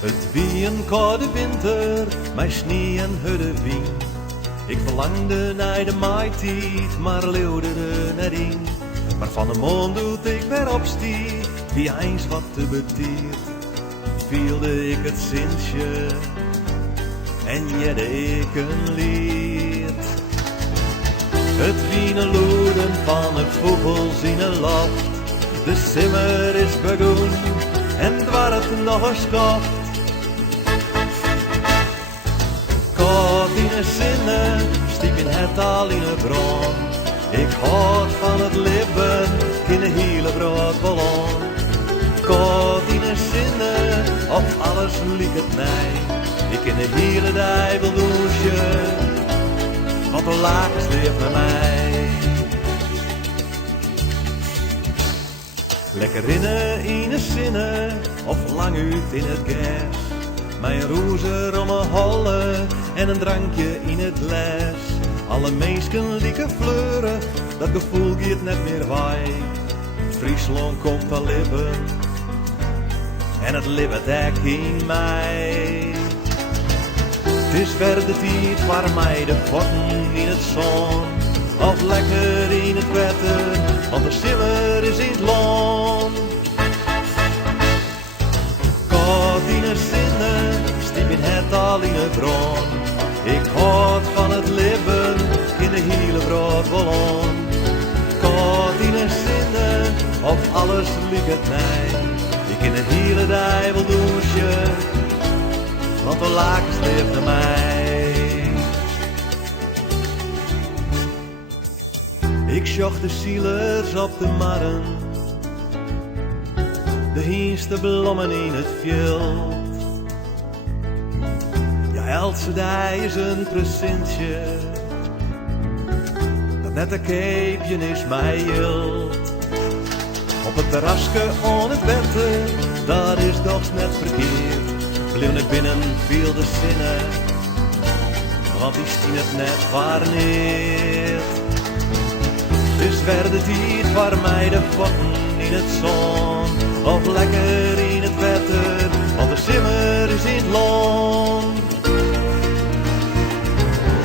Het wie een koude winter, mijn sneeuw en hudde wien. Ik verlangde naar de maaitijd, maar leeuwde er net in. Maar van de mond doet ik weer opstieg, wie eens wat te betiert. Vielde ik het zinsje en jedde ik een lied. Het wiene loeden van een vogels in een loft. De simmer is begonnen en dwart nog een skoft. Koud in een zinnen, stiep in het al in een bron. Ik houd van het leven, in een hele broodballon. Koud in een zinnen, of alles liek het mij. Ik in de hele dag wil douchen, want de lakens leeft met mij. Lekker in een zinnen, of lang uit in het gas. Mijn roezer om mijn holle en een drankje in het glas. Alle meesken lieken fleurig, dat gevoel gaat net meer wij. Friesland komt al leven en het leeft ek in mij. Het is verder tijd voor mij de voeten in het zon. Of lekker in het wetter, want de simmer is in het loon. Koud in een zinnen, stiep in het al in het bron. Ik houd van het leven, in de hele broodballon. Koud in een zinnen, of alles liek het mij. Ik in de hele dag wil douchen, want de lakens leeft naar mij. Ik zocht de zielers op de marren, de heenste blommen in het veld. Ja, elke dag is een presentje, dat net een keepje is mij hield. Op het terrasje on het wetter, dat is toch net verkeerd. Bleef net binnen viel de zinnen, want die stien het net waarneert. Dus werd het hier voor mij de voeten in het zon, of lekker in het wetter, want de simmer is in het loon.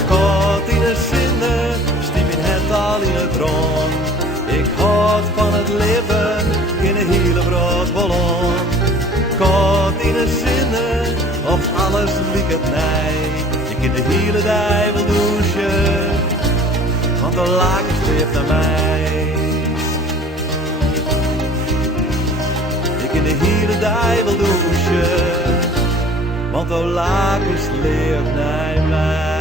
Koud in de zinnen, stiep in het al in het bron. Ik houd van het leven, in een hele broodballon. Koud in de zinnen, of alles liek het mij. Ik in de hele dag wil douchen, want de lakens leeft naar mij. Ik in de hele dag wil douchen, want de lakens leeft naar mij.